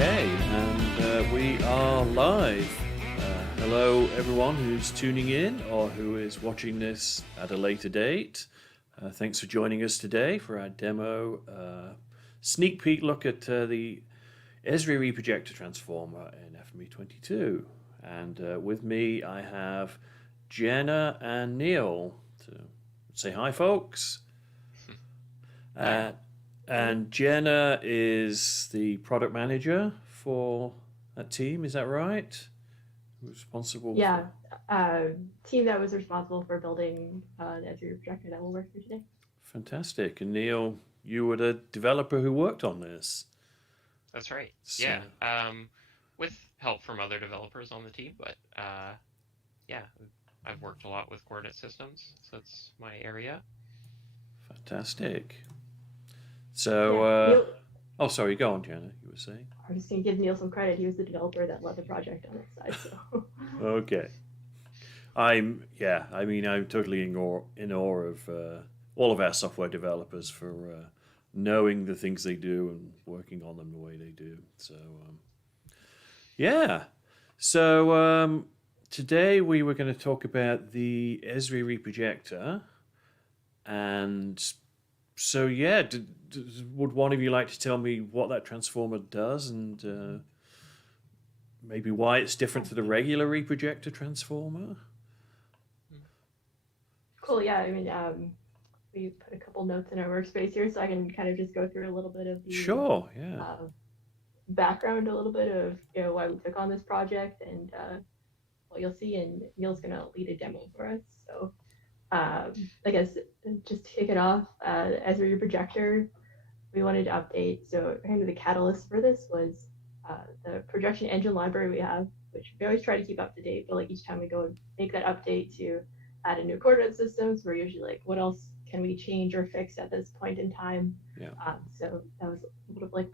Okay, and we are live. Hello, everyone who's tuning in or who is watching this at a later date. Thanks for joining us today for our demo sneak peek look at the EsriReprojector Transformer in FME 22. And with me, I have Jenna and Neil. So say hi, folks. And Jenna is the product manager for that team, is that right? Responsible team that was responsible for building the EsriReprojector that we'll work through today. Fantastic. And Neil, you were the developer who worked on this. That's right. So, yeah. With help from other developers on the team, but yeah, I've worked a lot with coordinate systems, so that's my area. Fantastic. So, oh, sorry, go on, Jenna, you were saying? I was just going to give Neil some credit. He was the developer that led the project on its side. So. Okay. I'm totally in awe of all of our software developers for knowing the things they do and working on them the way they do. So, yeah. So, today we were going to talk about the EsriReprojector. And so, yeah, would one of you like to tell me what that transformer does and maybe why it's different to the regular reprojector transformer? Cool, yeah. I mean, we put a couple notes in our workspace here, so I can kind of just go through a little bit of the background, a little bit of why we took on this project and what you'll see. And Neil's going to lead a demo for us. So I guess just to kick it off, EsriReprojector, we wanted to update. So kind of the catalyst for this was the projection engine library we have, which we always try to keep up to date, but like each time we go and make that update to add a new coordinate systems, we're usually like, what else can we change or fix at this point in time? Yeah. So that was a little bit like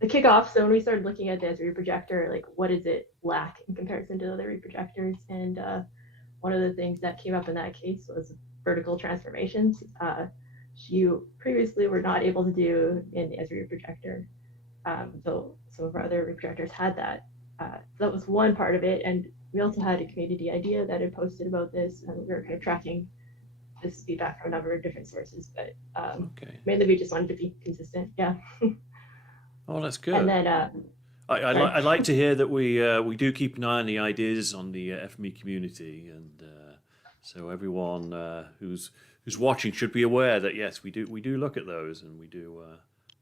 the kickoff. So when we started looking at the EsriReprojector, like what does it lack in comparison to other reprojectors? And one of the things that came up in that case was vertical transformations. You previously were not able to do in the EsriReprojector, though some of our other reprojectors had that. So that was one part of it. And we also had a community idea that had posted about this, and we were kind of tracking this feedback from a number of different sources, but mainly we just wanted to be consistent. Yeah. Oh, that's good. And then I'd like to hear that we do keep an eye on the ideas on the FME community, and so everyone who's watching should be aware that yes, we do look at those and we do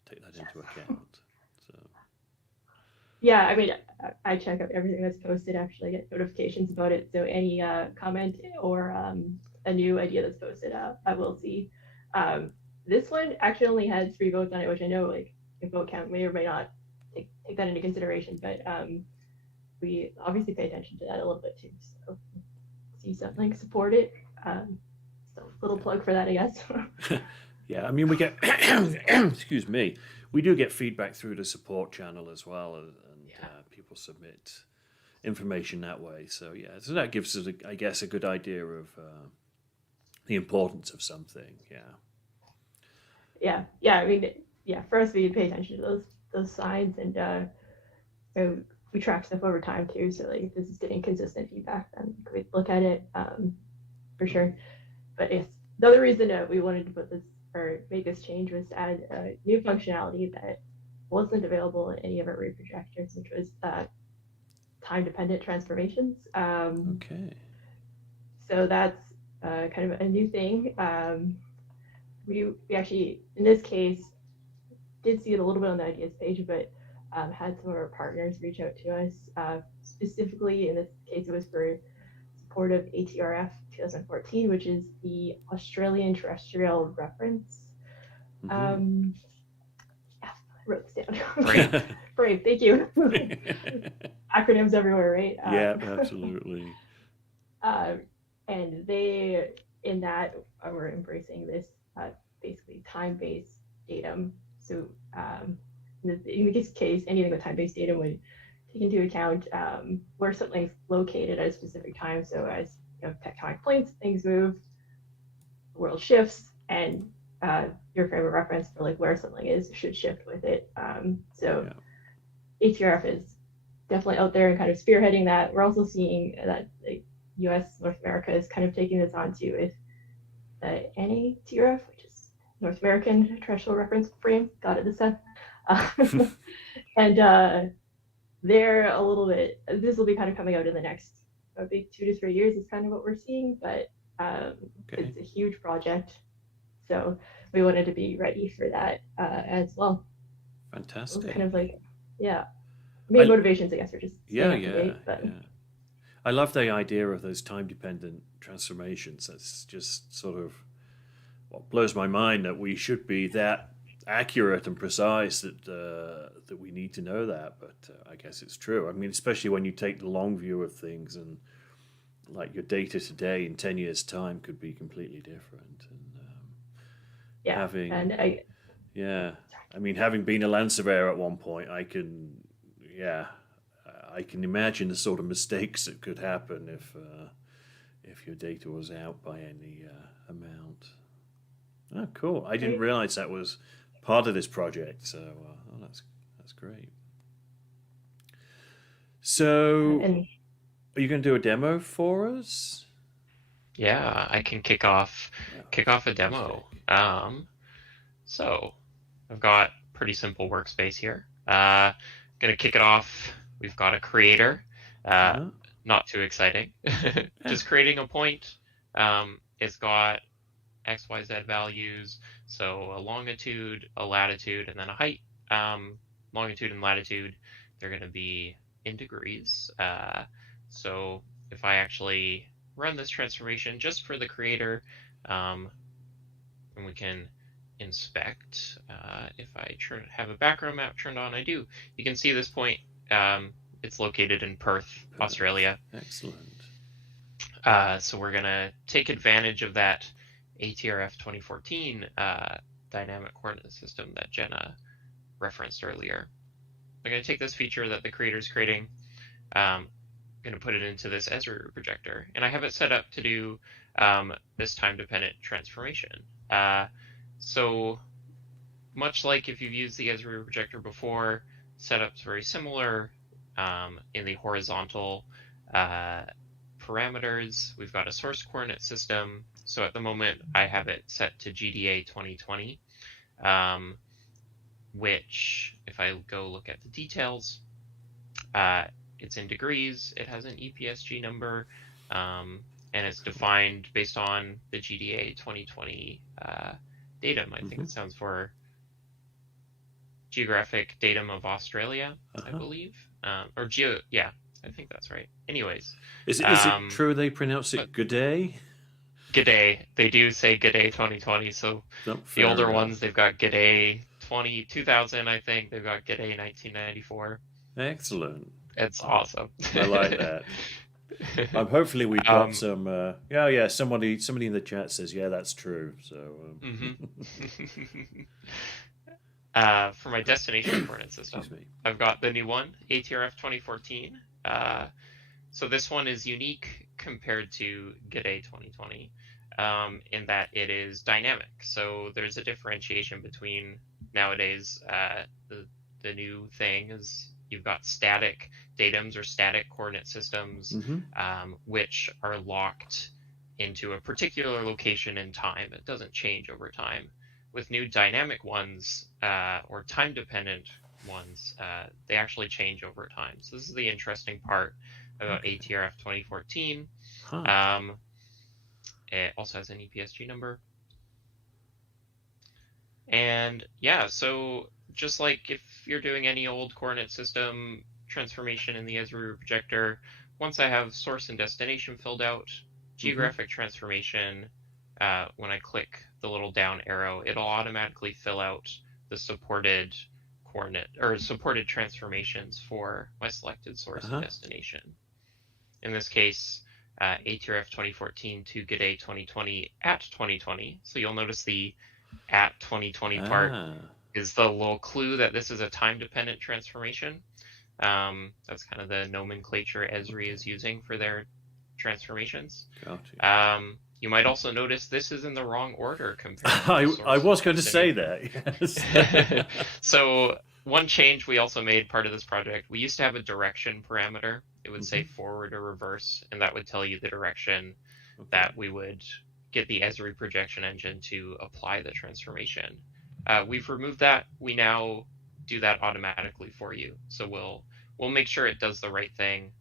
take that into account. So yeah, I mean, I check out everything that's posted. Actually, I get notifications about it. So any comment or a new idea that's posted, I will see. This one actually only had 3 votes on it, which I know like a vote count may or may not take that into consideration, but we obviously pay attention to that a little bit too. So see something, support it. So a little plug for that, I guess. Yeah, I mean we get excuse me, we do get feedback through the support channel as well, and people submit information that way. So yeah, so that gives us, I guess, a good idea of the importance of something. Yeah. I mean, yeah, for us, we pay attention to those signs, and so we track stuff over time too. So like, if this is getting consistent feedback, then we look at it for sure. But yes, the other reason we wanted to put this or make this change was to add new functionality that wasn't available in any of our reprojectors, which was time-dependent transformations. Okay. So that's kind of a new thing. We actually, in this case, did see it a little bit on the ideas page, but had some of our partners reach out to us. Specifically, in this case, it was for support of ATRF 2014, which is the Australian Terrestrial Reference. Mm-hmm. Yeah, I wrote this down. Brave, thank you. Acronyms everywhere, right? Yeah, absolutely. And they, in that, were embracing this basically time-based datum. So in this case, anything with time-based datum would take into account where something's located at a specific time. So as tectonic plates, things move, the world shifts, and your frame of reference for like where something is should shift with it. ATRF is definitely out there and kind of spearheading that. We're also seeing that the US, North America is kind of taking this on too with the NATRF, which is North American Terrestrial Reference Frame. Got it this time. And they're a little bit, this will be kind of coming out in the next maybe 2 to 3 years is kind of what we're seeing, but it's a huge project. So we wanted to be ready for that as well. Fantastic. Kind of like, yeah. Main motivations, I guess, are just yeah. I love the idea of those time-dependent transformations. That's just sort of what blows my mind, that we should be that accurate and precise that we need to know that. But I guess it's true. I mean, especially when you take the long view of things, and like your data today in 10 years' time could be completely different. And I mean, having been a land surveyor at one point, I can imagine the sort of mistakes that could happen if your data was out by any amount. Oh, cool! I didn't realize that was part of this project. So that's great. So, are you going to do a demo for us? Yeah, I can kick off a demo. So I've got pretty simple workspace here. Gonna kick it off. We've got a creator. Not too exciting. Just creating a point. It's got XYZ values. So a longitude, a latitude, and then a height. Longitude and latitude, they're gonna be in degrees. So if I actually run this transformation just for the creator, and we can inspect. If I have a background map turned on, I do. You can see this point. It's located in Perth, Australia. Excellent. So we're going to take advantage of that ATRF 2014 dynamic coordinate system that Jenna referenced earlier. I'm going to take this feature that the creator is creating, I'm going to put it into this EsriReprojector, and I have it set up to do this time-dependent transformation. So much like if you've used the EsriReprojector before, setup's very similar. In the horizontal parameters, we've got a source coordinate system. So at the moment, I have it set to GDA 2020, which, if I go look at the details, it's in degrees, it has an EPSG number, and it's defined based on the GDA 2020 datum. I think it stands for Geographic Datum of Australia, I believe. I think that's right. Anyways. Is it true they pronounce it G'day? G'day. They do say G'day 2020, so the older ones, they've got G'day 2000, I think. They've got G'day 1994. Excellent. It's awesome. I like that. Hopefully we've got some. Somebody in the chat says, yeah, that's true. So. For my destination coordinate system, I've got the new one, ATRF 2014. So this one is unique compared to G'day 2020, in that it is dynamic. So there's a differentiation between nowadays. The new thing is you've got static datums or static coordinate systems, which are locked into a particular location in time. It doesn't change over time. With new dynamic ones, or time-dependent ones, they actually change over time. So this is the interesting part about ATRF 2014. It also has an EPSG number. And yeah, so just like if you're doing any old coordinate system transformation in the EsriReprojector, once I have source and destination filled out, geographic transformation, when I click the little down arrow, it'll automatically fill out the supported coordinate or supported transformations for my selected source and destination. In this case, ATRF 2014 to G'day 2020 at 2020. So you'll notice the at 2020 part is the little clue that this is a time-dependent transformation. That's kind of the nomenclature Esri is using for their transformations. Gotcha. You might also notice this is in the wrong order compared to I was going to say that, yes. So one change we also made part of this project, we used to have a direction parameter. It would say forward or reverse, and that would tell you the direction that we would get the Esri projection engine to apply the transformation. We've removed that. We now do that automatically for you. So we'll make sure it does the right thing.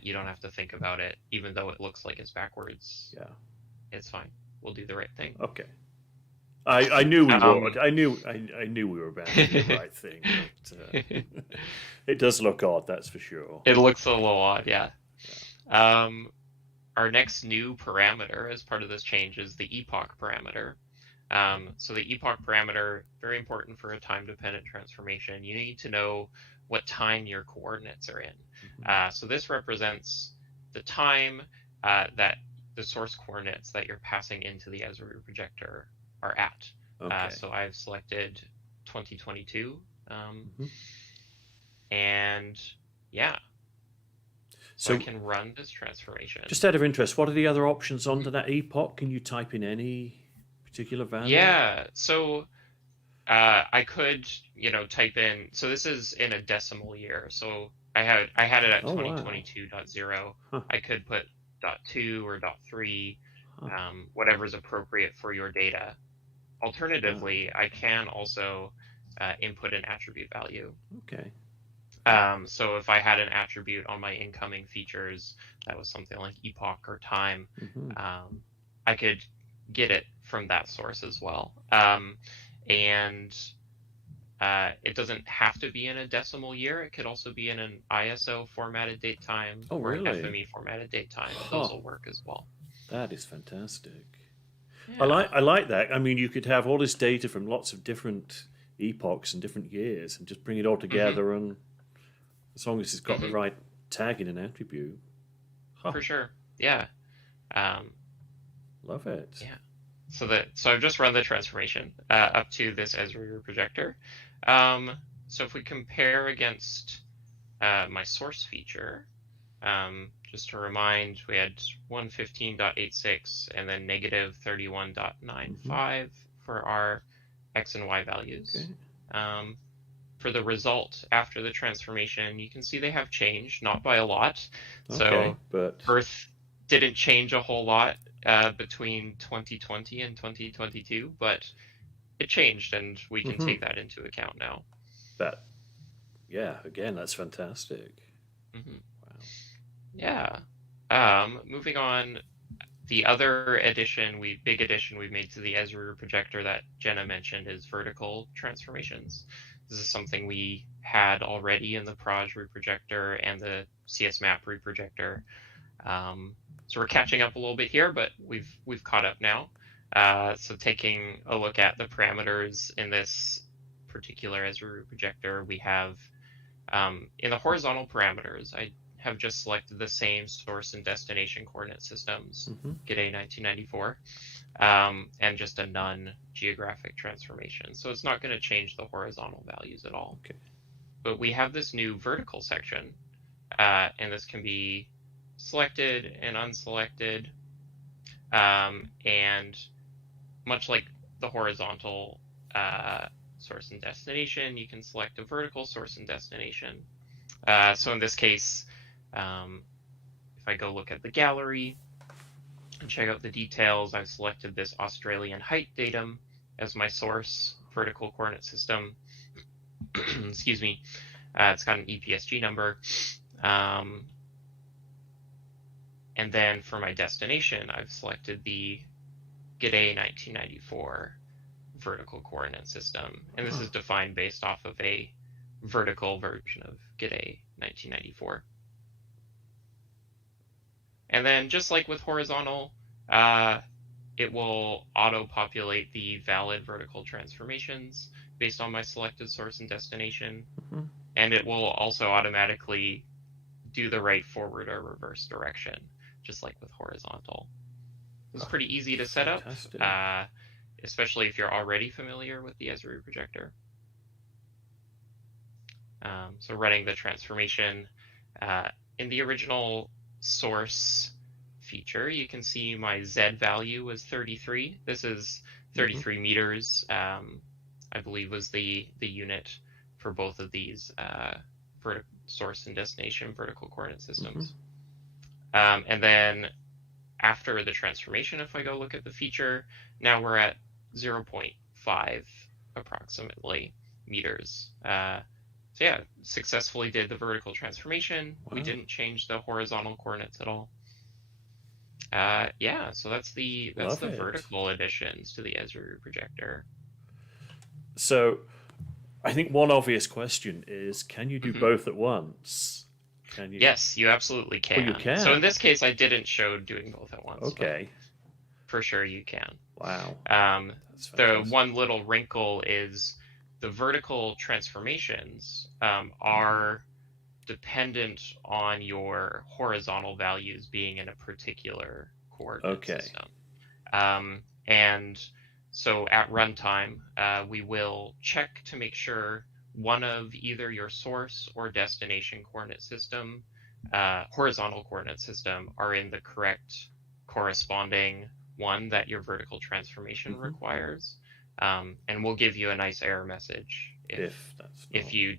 You don't have to think about it, even though it looks like it's backwards. Yeah, it's fine. We'll do the right thing. Okay. I knew we would. I knew we were about to do the right thing. But, it does look odd, that's for sure. It looks a little odd, yeah. Our next new parameter as part of this change is the epoch parameter. So the epoch parameter, very important for a time-dependent transformation. You need to know what time your coordinates are in. So this represents the time that the source coordinates that you're passing into the EsriReprojector are at. So I've selected 2022, and yeah. So I can run this transformation. Just out of interest, what are the other options under that epoch? Can you type in any particular value? Yeah, so I could, type in. So this is in a decimal year. So I had it at 2022.0. I could put .2 or .3, whatever's appropriate for your data. Alternatively, I can also input an attribute value. Okay. So if I had an attribute on my incoming features that was something like epoch or time, I could get it from that source as well. And it doesn't have to be in a decimal year. It could also be in an ISO formatted date time or an FME formatted date time. Those will work as well. That is fantastic. Yeah. I like that. I mean, you could have all this data from lots of different epochs and different years and just bring it all together, and as long as it's got the right tag in an attribute. For sure. Yeah. Love it. Yeah. So I've just run the transformation up to this EsriReprojector. So if we compare against my source feature, just to remind, we had 115.86 and then negative 31.95 for our X and Y values. For the result after the transformation, you can see they have changed, not by a lot. But Earth didn't change a whole lot between 2020 and 2022, but it changed, and we can take that into account now. Again, that's fantastic. Wow. Yeah. Moving on, the other big addition we've made to the EsriReprojector that Jenna mentioned is vertical transformations. This is something we had already in the PROJReprojector and the CS-map reprojector. So we're catching up a little bit here, but we've caught up now. So taking a look at the parameters in this particular EsriReprojector, we have in the horizontal parameters, I have just selected the same source and destination coordinate systems, GDA 1994, and just a none geographic transformation. So it's not going to change the horizontal values at all. But we have this new vertical section, and this can be selected and unselected, and much like the horizontal source and destination, you can select a vertical source and destination. So in this case, if I go look at the gallery and check out the details, I've selected this Australian height datum as my source vertical coordinate system. Excuse me. It's got an EPSG number. And then for my destination, I've selected the GDA 1994 vertical coordinate system. And this is defined based off of a vertical version of GDA 1994. And then just like with horizontal, it will auto-populate the valid vertical transformations based on my selected source and destination. And it will also automatically do the right forward or reverse direction, just like with horizontal. It's pretty easy to set up, especially if you're already familiar with the EsriReprojector. So running the transformation in the original source feature, you can see my Z value was 33. This is 33 meters, I believe was the unit for both of these source and destination vertical coordinate systems. And then after the transformation, if I go look at the feature, now we're at 0.5 approximately meters. So yeah, successfully did the vertical transformation. Wow. We didn't change the horizontal coordinates at all. Yeah, so that's the vertical additions to the EsriReprojector. So I think one obvious question is, can you do both at once? Can you? Yes, you absolutely can. Oh, you can. So in this case, I didn't show doing both at once. Okay. For sure you can. Wow. The one little wrinkle is the vertical transformations are dependent on your horizontal values being in a particular coordinate system. And so at runtime, we will check to make sure one of either your source or destination coordinate system, horizontal coordinate system, are in the correct corresponding one that your vertical transformation requires. And we'll give you a nice error message if you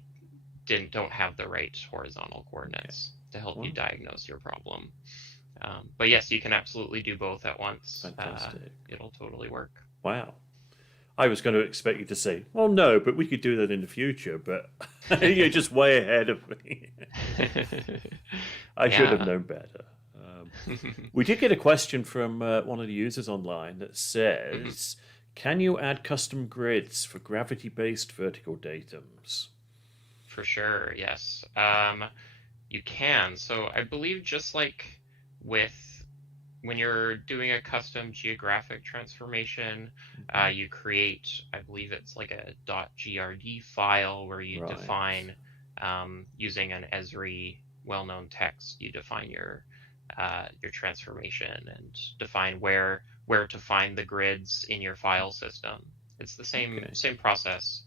don't have the right horizontal coordinates to help you diagnose your problem. But yes, you can absolutely do both at once. Fantastic. It'll totally work. Wow. I was going to expect you to say, well, no, but we could do that in the future, but you're just way ahead of me. I should have known better. We did get a question from one of the users online that says, can you add custom grids for gravity-based vertical datums? For sure, yes. You can. So I believe just like when you're doing a custom geographic transformation, you create, I believe it's like a .grd file where you define, using an Esri well-known text, you define your transformation and define where to find the grids in your file system. It's the same process.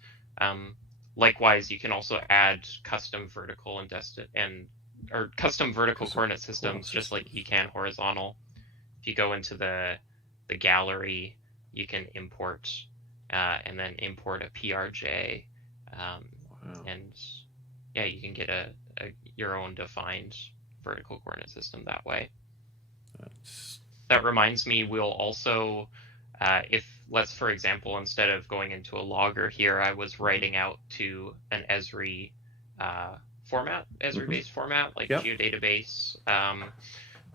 Likewise, you can also add custom vertical or custom vertical coordinate systems, just like you can horizontal. If you go into the gallery, you can import and then import a PRJ, and yeah, you can get your own defined vertical coordinate system that way. That reminds me, we'll also, let's for example, instead of going into a logger here, I was writing out to an Esri format, Esri-based format, like geodatabase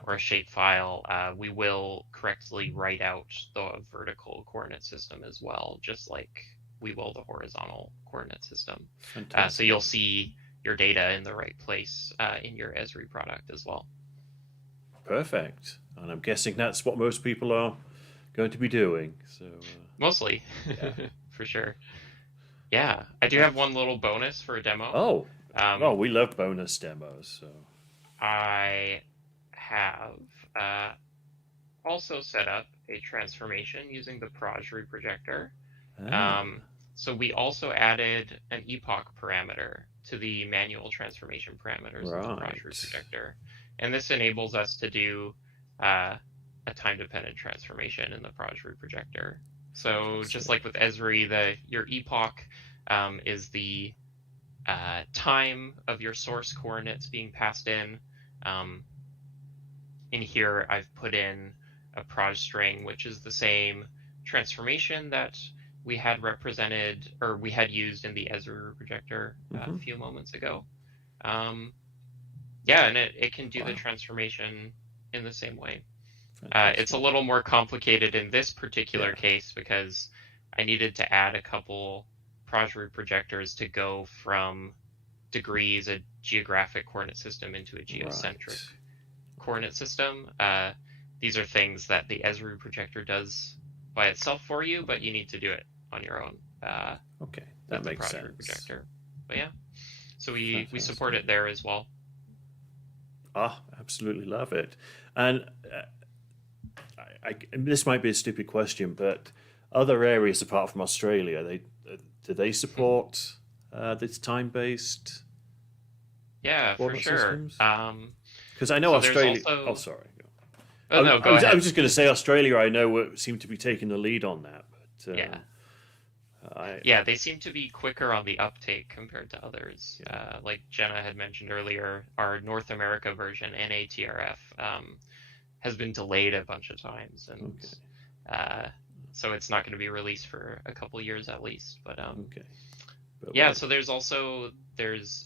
or a shapefile, we will correctly write out the vertical coordinate system as well, just like we will the horizontal coordinate system. So you'll see your data in the right place in your Esri product as well. Perfect. And I'm guessing that's what most people are going to be doing. So mostly, for sure. Yeah, I do have one little bonus for a demo. Oh, we love bonus demos. So I have also set up a transformation using the PROJReprojector. So we also added an epoch parameter to the manual transformation parameters of the PROJReprojector. And this enables us to do a time-dependent transformation in the PROJReprojector. So just like with Esri, your epoch is the time of your source coordinates being passed in. In here, I've put in a proj string, which is the same transformation that we had represented, or we had used in the EsriReprojector a few moments ago. Yeah, and it can do the transformation in the same way. It's a little more complicated in this particular case because I needed to add a couple PROJReprojectors to go from degrees, a geographic coordinate system, into a geocentric coordinate system. These are things that the EsriReprojector does by itself for you, but you need to do it on your own. Okay, that makes sense. But yeah, so we support it there as well. Absolutely love it. And this might be a stupid question, but other areas apart from Australia, do they support this time-based? Yeah, for sure. Because I know Australia. Also... Oh, sorry. Oh, no, go ahead. I was just going to say Australia. I know seem to be taking the lead on that, but Yeah, they seem to be quicker on the uptake compared to others. Yeah. Like Jenna had mentioned earlier, our North America version, NATRF, has been delayed a bunch of times, and so it's not going to be released for a couple years at least. But yeah, so there's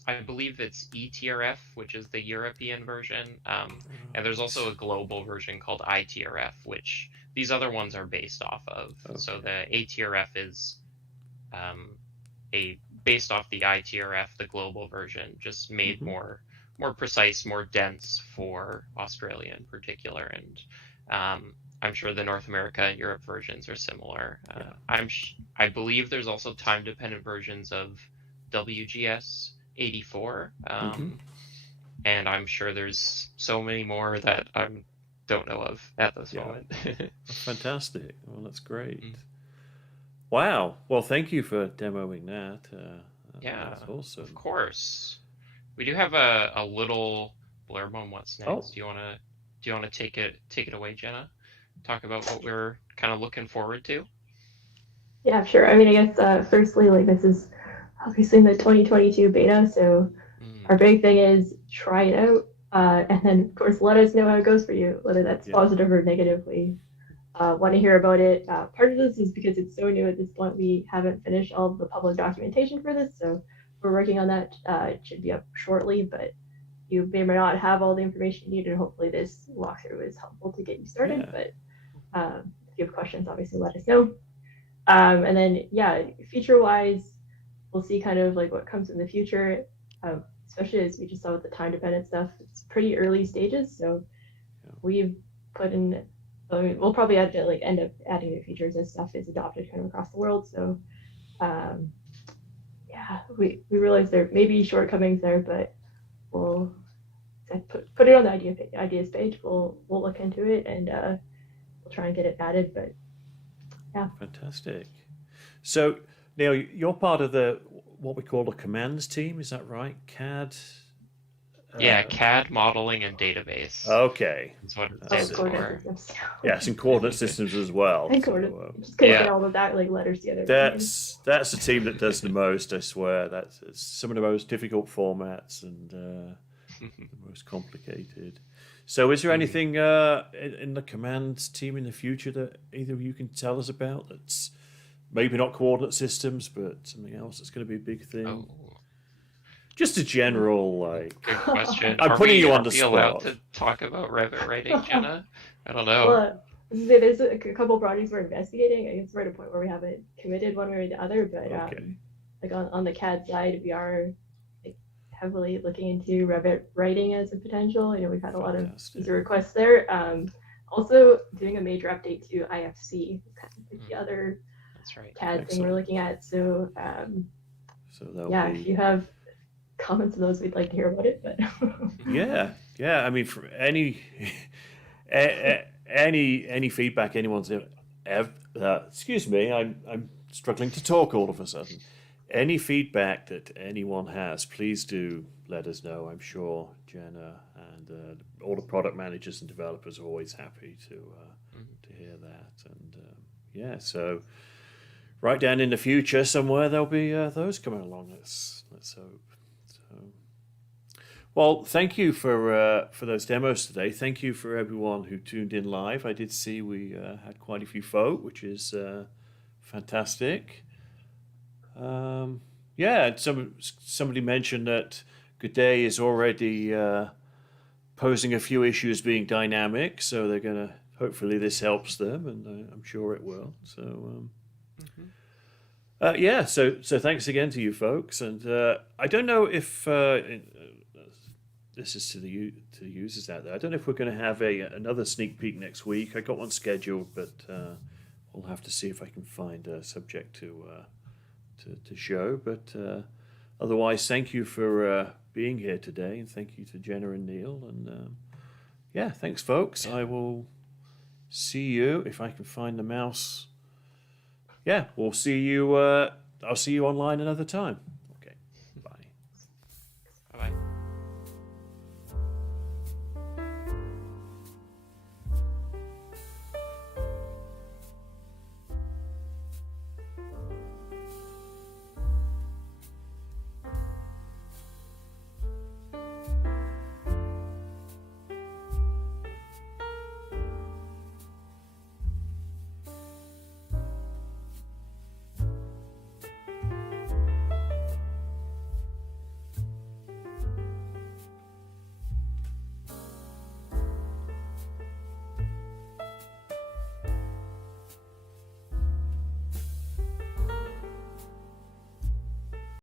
I believe it's ETRF, which is the European version, and there's also a global version called ITRF, which these other ones are based off of. So the ATRF is based off the ITRF, the global version, just made more precise, more dense for Australia in particular, and I'm sure the North America and Europe versions are similar. I believe there's also time-dependent versions of WGS 84, and I'm sure there's so many more that I don't know of at this moment. Fantastic. Well, that's great. Wow. Well, thank you for demoing that. That's awesome. Of course. We do have a little blurb on what's next. Do you want to take it away, Jenna? Talk about what we're kind of looking forward to. Yeah, sure. I mean, I guess firstly, like, this is obviously in the 2022 beta, so our big thing is try it out, and then of course let us know how it goes for you, whether that's positive or negatively. Want to hear about it. Part of this is because it's so new at this point, we haven't finished all of the public documentation for this, so we're working on that. It should be up shortly, but you may or may not have all the information you need, and hopefully this walkthrough is helpful to get you started. But if you have questions, obviously let us know. And then, feature-wise, we'll see kind of like what comes in the future, especially as we just saw with the time-dependent stuff. It's pretty early stages, so we've put in. We'll probably have to end up adding new features as stuff is adopted kind of across the world. So, we realize there may be shortcomings there, but we'll put it on the ideas page. We'll look into it and we'll try and get it added. But fantastic. So Neil, you're part of what we call the commands team. Is that right? CAD. CAD modeling and database. Okay. That's what it stands for. Yes, and coordinate systems as well. And just get all of that letters together. That's the team that does the most. I swear. That's some of the most difficult formats and the most complicated. So, is there anything in the commands team in the future that either of you can tell us about? That's maybe not coordinate systems, but something else that's going to be a big thing. Just a general, good question. I'm putting you on the spot. Are we allowed to talk about Revit writing, Jenna? I don't know. Well, there's a couple of projects we're investigating. I guess we're at a point where we haven't committed one way or the other, but on the CAD side, we are heavily looking into Revit writing as a potential. We've had a lot of user requests there. Also, doing a major update to IFC, kind of the other CAD thing we're looking at. So, if you have comments on those, we'd like to hear about it. But I mean, for any feedback anyone's excuse me, I'm struggling to talk all of a sudden. Any feedback that anyone has, please do let us know. I'm sure Jenna and all the product managers and developers are always happy to hear that. And so right down in the future somewhere there'll be those coming along. Let's hope. Well, thank you for those demos today. Thank you for everyone who tuned in live. I did see we had quite a few folk, which is fantastic. Somebody mentioned that Good Day is already posing a few issues being dynamic, so they're going to, hopefully this helps them, and I'm sure it will. So, so thanks again to you folks. And I don't know if this is to the users out there. I don't know if we're going to have another sneak peek next week. I got one scheduled, but we'll have to see if I can find a subject to show. But otherwise, thank you for being here today, and thank you to Jenna and Neil. And thanks, folks. I will see you if I can find the mouse. We'll see you. I'll see you online another time.